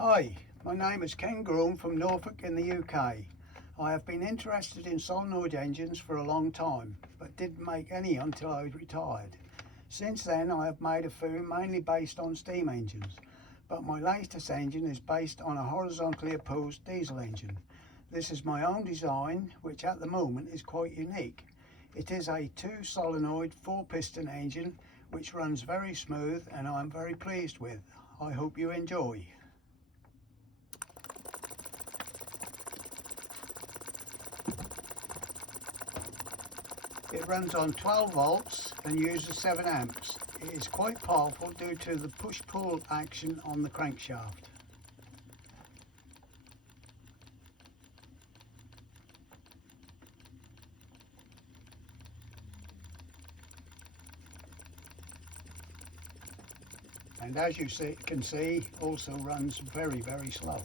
Hi, my name is Ken Groom from Norfolk in the UK. I have been interested in solenoid engines for a long time, but didn't make any until I retired. Since then I have made a few mainly based on steam engines, but my latest engine is based on a horizontally opposed diesel engine. This is my own design, which at the moment is quite unique. It is a 2-solenoid 4-piston engine which runs very smooth and I am very pleased with. I hope you enjoy. It runs on 12 volts and uses 7 amps. It is quite powerful due to the push-pull action on the crankshaft. And as you can see, also runs very, very slow.